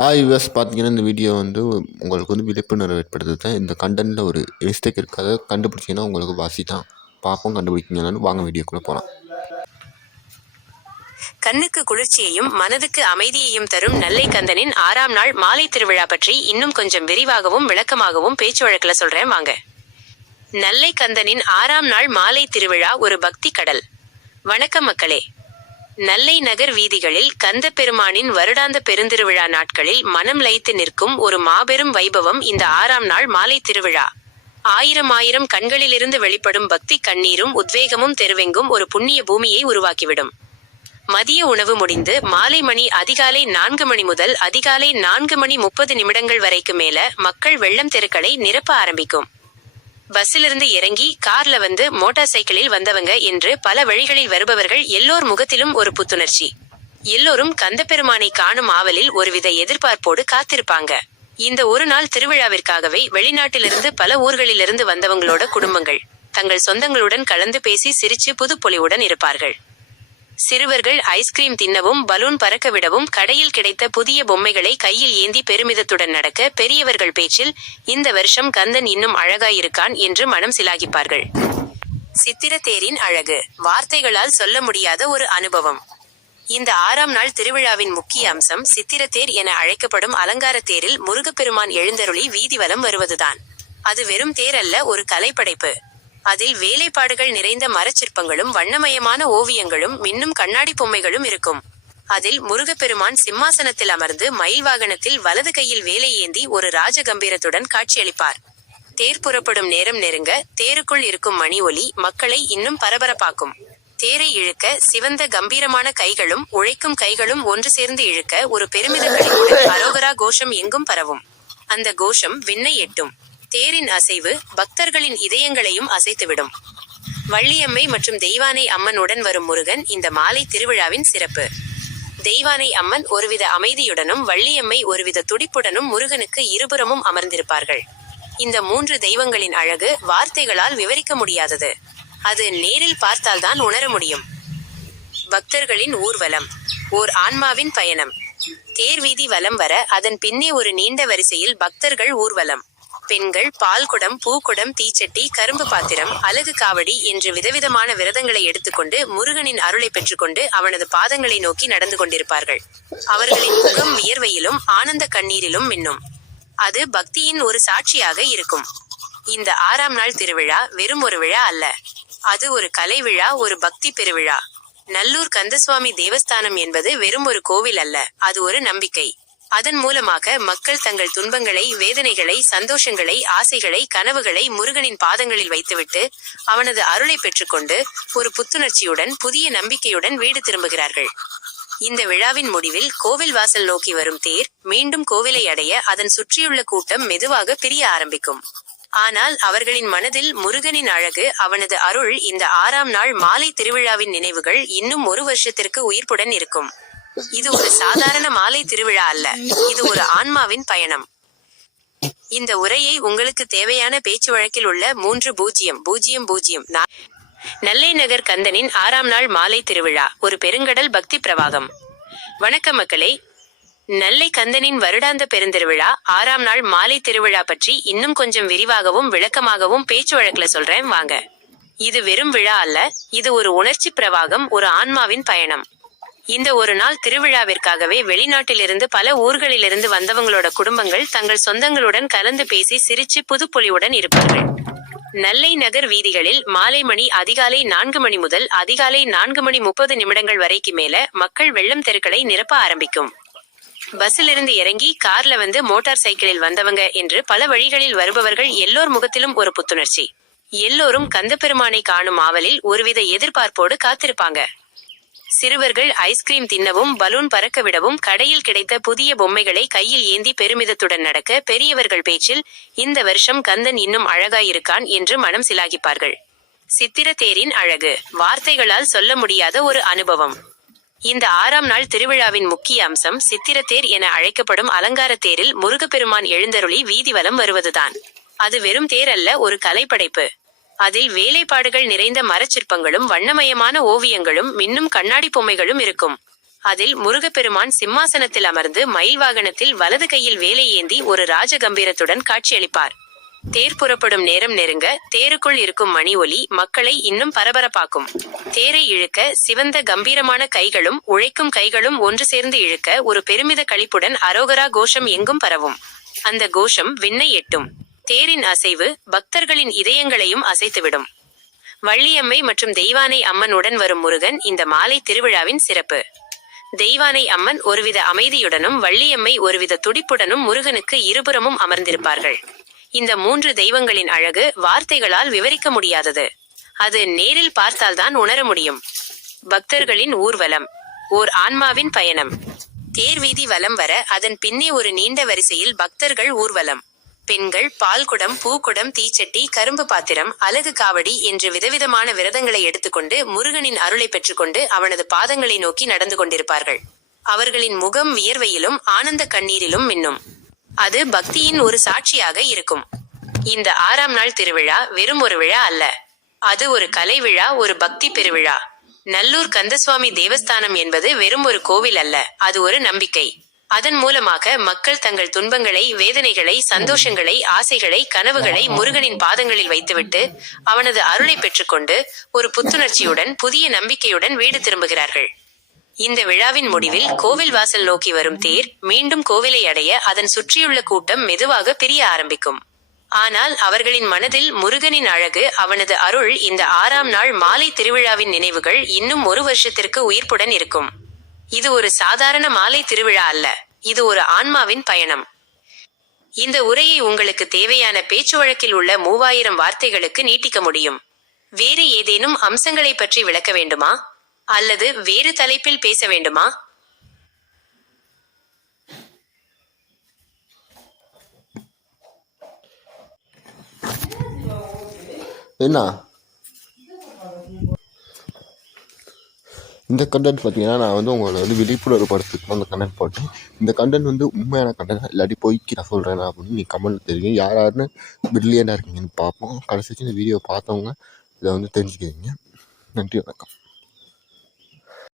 Hi US பார்த்தீங்கன்னா இந்த video வந்து உங்களுக்கு வந்து விழிப்புணர்வு ஏற்படுத்துது. தான் இந்த கண்டென்ட்டில் ஒரு மிஸ்டேக் இருக்காது. கண்டுபிடிச்சிங்கன்னா உங்களுக்கு வாசி தான். பார்ப்போம் கண்டுபிடிக்கீங்கன்னு வாங்க வீடியோக்குள்ளே போகலாம் கண்ணுக்கு குளிர்ச்சியையும் மனதுக்கு அமைதியையும் தரும் நெல்லை கந்தனின் ஆறாம் நாள் மாலை திருவிழா பற்றி இன்னும் கொஞ்சம் விரிவாகவும் விளக்கமாகவும் பேச்சு வழக்கில் சொல்றேன். வாங்க. நெல்லை கந்தனின் ஆறாம் நாள் மாலை திருவிழா ஒரு பக்தி கடல். வணக்கம் மக்களே. நெல்லை நகர் வீதிகளில் கந்த பெருமானின் வருடாந்த பெருந்திருவிழா நாட்களில் மனம் லயித்து நிற்கும் ஒரு மாபெரும் வைபவம் இந்த ஆறாம் நாள் மாலை திருவிழா. ஆயிரம் ஆயிரம் கண்களிலிருந்து வெளிப்படும் பக்தி கண்ணீரும் உத்வேகமும் தெருவெங்கும் ஒரு புண்ணிய பூமியை உருவாக்கிவிடும். மதிய உணவு முடிந்து மாலை மணி அதிகாலை நான்கு மணி முதல் அதிகாலை நான்கு மணி முப்பது நிமிடங்கள் வரைக்கு மேல மக்கள் வெள்ளம் தெருக்களை நிரப்ப ஆரம்பிக்கும். பஸ்ஸிலிருந்து இறங்கி கார்ல வந்து மோட்டார் சைக்கிளில் வந்தவங்க என்று பல வழிகளில் வருபவர்கள் எல்லோர் முகத்திலும் ஒரு புத்துணர்ச்சி. எல்லோரும் கந்தபெருமானை காணும் ஆவலில் ஒருவித எதிர்பார்ப்போடு காத்திருப்பாங்க. இந்த ஒரு நாள் திருவிழாவிற்காகவே வெளிநாட்டிலிருந்து பல ஊர்களிலிருந்து வந்தவங்களோட குடும்பங்கள் தங்கள் சொந்தங்களுடன் கலந்து பேசி சிரிச்சு புதுப்பொலிவுடன் இருப்பார்கள். சிறுவர்கள் ஐஸ்கிரீம் தின்னவும் பலூன் பறக்கவிடவும் கடையில் கிடைத்த புதிய பொம்மைகளை கையில் ஏந்தி பெருமிதத்துடன் நடக்க பெரியவர்கள் பேச்சில் இந்த வருஷம் கந்தன் இன்னும் அழகாயிருக்கான் என்று மனம் சிலாகிப்பார்கள். சித்திரத்தேரின் அழகு வார்த்தைகளால் சொல்ல முடியாத ஒரு அனுபவம். இந்த ஆறாம் நாள் திருவிழாவின் முக்கிய அம்சம் சித்திரத்தேர் என அழைக்கப்படும் அலங்கார தேரில் முருகப்பெருமான் எழுந்தருளி வீதிவலம் வருவதுதான். அது வெறும் தேர் அல்ல ஒரு கலைப்படைப்பு. அதில் வேலைப்பாடுகள் நிறைந்த மரச்சிற்பங்களும் வண்ணமயமான ஓவியங்களும் மின்னும் கண்ணாடி பொம்மைகளும் இருக்கும். அதில் முருகப்பெருமான் சிம்மாசனத்தில் அமர்ந்து மயில் வாகனத்தில் வலது கையில் வேலை ஏந்தி ஒரு ராஜகம்பீரத்துடன் காட்சியளிப்பார். தேர் புறப்படும் நேரம் நெருங்க தேருக்குள் இருக்கும் மணி ஒலி மக்களை இன்னும் பரபரப்பாக்கும். தேரை இழுக்க சிவந்த கம்பீரமான கைகளும் உழைக்கும் கைகளும் ஒன்று சேர்ந்து இழுக்க ஒரு பெருமித கழிவுடன் அரோகரா கோஷம் எங்கும் பரவும். அந்த கோஷம் விண்ணை எட்டும். தேரின் அசைவு பக்தர்களின் இதயங்களையும் அசைத்துவிடும். வள்ளியம்மை மற்றும் தெய்வானை அம்மனுடன் வரும் முருகன் இந்த மாலை திருவிழாவின் சிறப்பு. தெய்வானை அம்மன் ஒருவித அமைதியுடனும் வள்ளியம்மை ஒருவித துடிப்புடனும் முருகனுக்கு இருபுறமும் அமர்ந்திருப்பார்கள். இந்த மூன்று தெய்வங்களின் அழகு வார்த்தைகளால் விவரிக்க முடியாதது. அது நேரில் பார்த்தால்தான் உணர முடியும். பக்தர்களின் ஊர்வலம் ஓர் ஆன்மாவின் பயணம். தேர் வீதி வலம் வர அதன் பின்னே ஒரு நீண்ட வரிசையில் பக்தர்கள் ஊர்வலம். பெண்கள் பால்குடம் பூக்குடம் தீச்சட்டி கரும்பு பாத்திரம் அழகு காவடி என்று விதவிதமான விரதங்களை எடுத்துக்கொண்டு முருகனின் அருளை பெற்றுக்கொண்டு அவனது பாதங்களை நோக்கி நடந்து கொண்டிருப்பார்கள். அவர்களின் முகம் வியர்வையிலும் ஆனந்த கண்ணீரிலும் மின்னும். அது பக்தியின் ஒரு சாட்சியாக இருக்கும். இந்த ஆறாம் நாள் திருவிழா வெறும் ஒரு விழா அல்ல. அது ஒரு கலை விழா ஒரு பக்தி பெருவிழா. நல்லூர் கந்தசுவாமி தேவஸ்தானம் என்பது வெறும் ஒரு கோவில் அல்ல. அது ஒரு நம்பிக்கை. அதன் மூலமாக மக்கள் தங்கள் துன்பங்களை வேதனைகளை சந்தோஷங்களை ஆசைகளை கனவுகளை முருகனின் பாதங்களில் வைத்துவிட்டு அவனது அருளை பெற்றுக்கொண்டு ஒரு புத்துணர்ச்சியுடன் புதிய நம்பிக்கையுடன் வீடு திரும்புகிறார்கள். இந்த விழாவின் முடிவில் கோவில் வாசல் நோக்கி வரும் தேர் மீண்டும் கோவிலை அடைய அதன் சுற்றியுள்ள கூட்டம் மெதுவாக பிரிய ஆரம்பிக்கும். ஆனால் அவர்களின் மனதில் முருகனின் அழகு அவனது அருள் இந்த ஆறாம் நாள் மாலை திருவிழாவின் நினைவுகள் இன்னும் ஒரு வருஷத்திற்கு உயிர்ப்புடன் இருக்கும். இது ஒரு சாதாரண மாலை திருவிழா அல்ல. இது ஒரு ஆன்மாவின் பயணம். இந்த உரையை உங்களுக்கு தேவையான பேச்சு வழக்கில் உள்ள மூன்று பூஜ்ஜியம் பூஜ்ஜியம் பூஜ்ஜியம் நெல்லை நகர் கந்தனின் ஆறாம் நாள் மாலை திருவிழா ஒரு பெருங்கடல் பக்தி பிரவாகம். வணக்கம் மக்களே. நெல்லை கந்தனின் வருடாந்த பெருந்திருவிழா ஆறாம் நாள் மாலை திருவிழா பற்றி இன்னும் கொஞ்சம் விரிவாகவும் விளக்கமாகவும் பேச்சு வழக்குல சொல்றேன். வாங்க. இது வெறும் விழா அல்ல இது ஒரு உணர்ச்சி பிரவாகம் ஒரு ஆன்மாவின் பயணம். இந்த ஒரு நாள் திருவிழாவிற்காகவே வெளிநாட்டிலிருந்து பல ஊர்களிலிருந்து வந்தவங்களோட குடும்பங்கள் தங்கள் சொந்தங்களுடன் கலந்து பேசி சிரிச்சு புதுப்பொலிவுடன் இருப்பார்கள். நெல்லை நகர் வீதிகளில் மாலை மணி அதிகாலை நான்கு மணி முதல் அதிகாலை நான்கு மணி முப்பது நிமிடங்கள் வரைக்கு மேல மக்கள் வெள்ளம் தெருக்களை நிரப்ப ஆரம்பிக்கும். பஸ்ஸிலிருந்து இறங்கி கார்ல வந்து மோட்டார் சைக்கிளில் வந்தவங்க என்று பல வழிகளில் வருபவர்கள் எல்லோர் முகத்திலும் ஒரு புத்துணர்ச்சி. எல்லோரும் கந்தபெருமானை காணும் ஆவலில் ஒருவித எதிர்பார்ப்போடு காத்திருப்பாங்க. சிறுவர்கள் ஐஸ்கிரீம் தின்னவும் பலூன் பறக்க விடவும் கடையில் கிடைத்த புதிய பொம்மைகளை கையில் ஏந்தி பெருமிதத்துடன் நடக்க பெரியவர்கள் பேச்சில் இந்த வருஷம் கந்தன் இன்னும் அழகாயிருக்கான் என்று மனம் சிலாகிப்பார்கள். சித்திர தேரின் அழகு வார்த்தைகளால் சொல்ல முடியாத ஒரு அனுபவம். இந்த ஆறாம் நாள் திருவிழாவின் முக்கிய அம்சம் சித்திரத்தேர் என அழைக்கப்படும் அலங்கார தேரில் முருகப்பெருமான் எழுந்தருளி வீதி வலம் வருவதுதான். அது வெறும் தேர் அல்ல ஒரு கலைப்படைப்பு. அதில் வேலைப்பாடுகள் நிறைந்த மரச்சிற்பங்களும் வண்ணமயமான ஓவியங்களும் மின்னும் கண்ணாடி பொம்மைகளும் இருக்கும். அதில் முருகப்பெருமான் சிம்மாசனத்தில் அமர்ந்து மயில் வாகனத்தில் வலது கையில் வேலை ஏந்தி ஒரு ராஜகம்பீரத்துடன் காட்சியளிப்பார். தேர் புறப்படும் நேரம் நெருங்க தேருக்குள் இருக்கும் மணி ஒலி மக்களை இன்னும் பரபரப்பாக்கும். தேரை இழுக்க சிவந்த கம்பீரமான கைகளும் உழைக்கும் கைகளும் ஒன்று சேர்ந்து இழுக்க ஒரு பெருமித கழிப்புடன் அரோகரா கோஷம் எங்கும் பரவும். அந்த கோஷம் விண்ணை எட்டும். தேரின் அசைவு பக்தர்களின் இதயங்களையும் அசைத்துவிடும். வள்ளியம்மை மற்றும் தெய்வானை அம்மனுடன் வரும் முருகன் இந்த மாலை திருவிழாவின் சிறப்பு. தெய்வானை அம்மன் ஒருவித அமைதியுடனும் வள்ளியம்மை ஒருவித துடிப்புடனும் முருகனுக்கு இருபுறமும் அமர்ந்திருப்பார்கள். இந்த மூன்று தெய்வங்களின் அழகு வார்த்தைகளால் விவரிக்க முடியாதது. அது நேரில் பார்த்தால்தான் உணர முடியும். பக்தர்களின் ஊர்வலம் ஓர் ஆன்மாவின் பயணம். தேர் வீதி வலம் வர அதன் பின்னே ஒரு நீண்ட வரிசையில் பக்தர்கள் ஊர்வலம். பெண்கள் பால்குடம் பூக்குடம் தீச்சட்டி கரும்பு பாத்திரம் அலகு காவடி என்று விதவிதமான விரதங்களை எடுத்துக்கொண்டு முருகனின் அருளை பெற்றுக்கொண்டு அவனது பாதங்களை நோக்கி நடந்து கொண்டிருப்பார்கள். அவர்களின் முகம் வியர்வையிலும் ஆனந்த கண்ணீரிலும் மின்னும். அது பக்தியின் ஒரு சாட்சியாக இருக்கும். இந்த ஆறாம் நாள் திருவிழா வெறும் ஒரு விழா அல்ல. அது ஒரு கலை விழா ஒரு பக்தி பெருவிழா. நல்லூர் கந்தசுவாமி தேவஸ்தானம் என்பது வெறும் ஒரு கோவில் அல்ல அது ஒரு நம்பிக்கை. அதன் மூலமாக மக்கள் தங்கள் துன்பங்களை வேதனைகளை சந்தோஷங்களை ஆசைகளை கனவுகளை முருகனின் பாதங்களில் வைத்துவிட்டு அவனது அருளை பெற்றுக்கொண்டு ஒரு புத்துணர்ச்சியுடன் புதிய நம்பிக்கையுடன் வீடு திரும்புகிறார்கள். இந்த விழாவின் முடிவில் கோவில் வாசல் நோக்கி வரும் தேர் மீண்டும் கோவிலை அடைய அதன் சுற்றியுள்ள கூட்டம் மெதுவாக பிரிய ஆரம்பிக்கும். ஆனால் அவர்களின் மனதில் முருகனின் அழகு அவனது அருள் இந்த ஆறாம் நாள் மாலை திருவிழாவின் நினைவுகள் இன்னும் ஒரு வருஷத்திற்கு உயிர்ப்புடன் இருக்கும். இது ஒரு சாதாரண மாலை திருவிழா அல்ல. இது ஒரு ஆன்மாவின் பயணம். இந்த உரையை உங்களுக்கு தேவையான பேச்சு வழக்கில் உள்ள மூவாயிரம் வார்த்தைகளுக்கு நீட்டிக்க முடியும். வேறு ஏதேனும் அம்சங்களை பற்றி விளக்க வேண்டுமா? அல்லது வேறு தலைப்பில் பேச வேண்டுமா? என்ன? இந்த கண்டென்ட் பார்த்தீங்கன்னா நான் வந்து உங்களை வந்து விழிப்புணர்வு படுத்துக்கு அந்த கண்டென்ட் போட்டேன் இந்த கண்டென்ட் வந்து உண்மையான கண்டென்ட் இல்லாட்டி போய்க்கு நான் சொல்கிறேன் அப்படின்னு நீ கமெண்ட் தெரியும் யார் யாருன்னு பிரில்லியண்டாக இருக்கீங்கன்னு பார்ப்போம். கடைசி இந்த வீடியோ பார்த்தவங்க இதை வந்து தெரிஞ்சுக்கிறீங்க. நன்றி வணக்கம்.